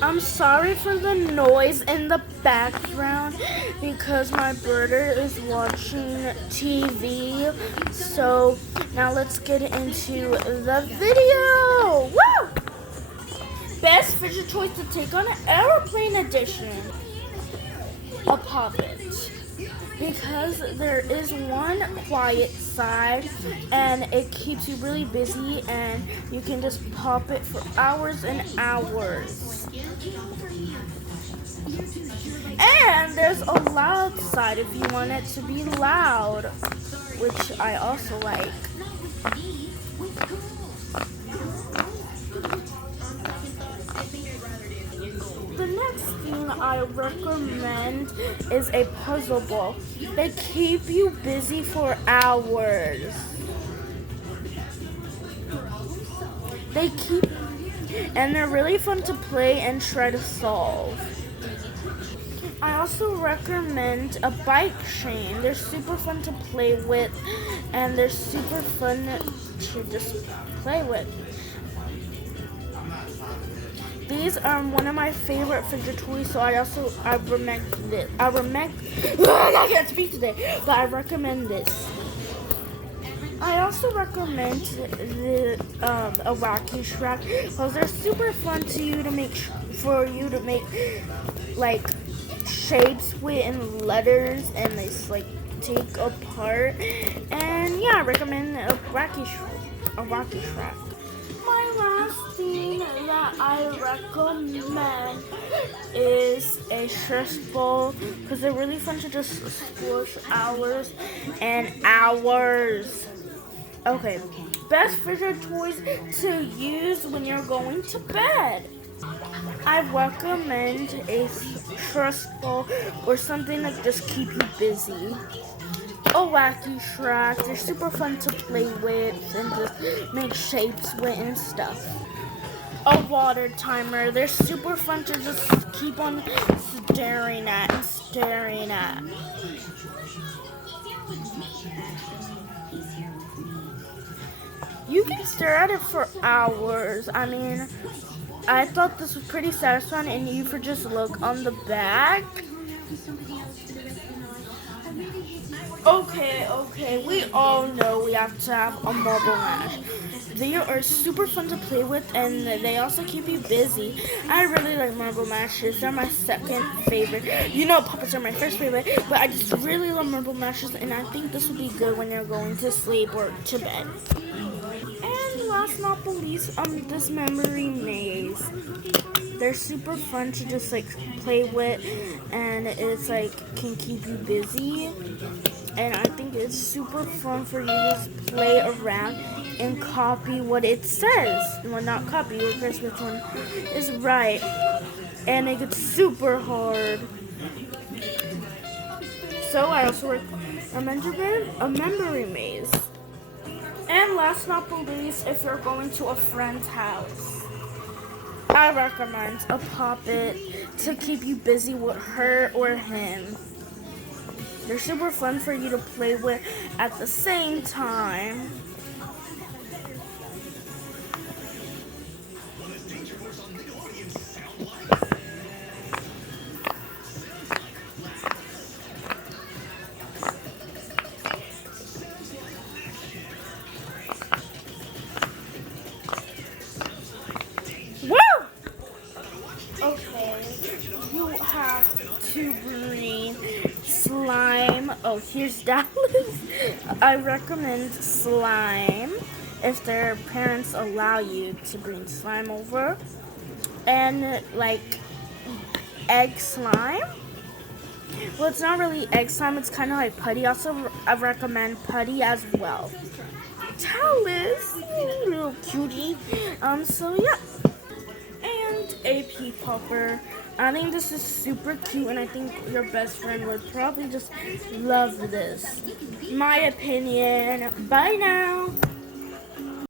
I'm sorry for the noise in the background because my brother is watching TV. So now let's get into the video. Woo! Best fidget toys to take on an airplane edition. A puppet. Because there is one quiet side and it keeps you really busy and you can just pop it for hours and hours. And there's a loud side if you want it to be loud, which I also like. The next thing I recommend is a puzzle ball. They keep you busy for hours. And they're really fun to play and try to solve. I also recommend a bike chain. They're super fun to play with and they're super fun to just play with. These are one of my favorite fidget toys, so I recommend this. I can't speak today, but I recommend this. I also recommend a wacky track because they're super fun for you to make like shapes with and letters, and they like take apart. And yeah, I recommend a wacky track. My last thing that I recommend is a stress ball because they're really fun to just squish hours and hours. Okay, best fidget toys to use when you're going to bed. I recommend a stress ball or something that just keep you busy. A wacky track, they're super fun to play with and just make shapes with and stuff. A water timer, they're super fun to just keep on staring at. You can stare at it for hours. I mean, I thought this was pretty satisfying, and you could just look on the back. Okay, we all know we have to have a marble mash. They are super fun to play with and they also keep you busy. I really like marble mashes. They're my second favorite. You know, puppets are my first favorite, but I just really love marble mashes and I think this would be good when you're going to sleep or to bed. And last but not the least, this memory maze. They're super fun to just like play with and it's like can keep you busy. And I think it's super fun for you to just play around and copy what it says. Well, not copy, or guess which one is right. And it gets super hard. So I also recommend a memory maze. And last but not the least, if you're going to a friend's house, I recommend a puppet to keep you busy with her or him. They're super fun for you to play with at the same time. Woo! Okay, you have to bring slime. Oh, here's Dallas. I recommend slime if their parents allow you to bring slime over. And like egg slime. Well, it's not really egg slime, it's kind of like putty. Also, I recommend putty as well. Dallas, little cutie. So yeah. And a pea popper. I think this is super cute and I think your best friend would probably just love this. My opinion. Bye now.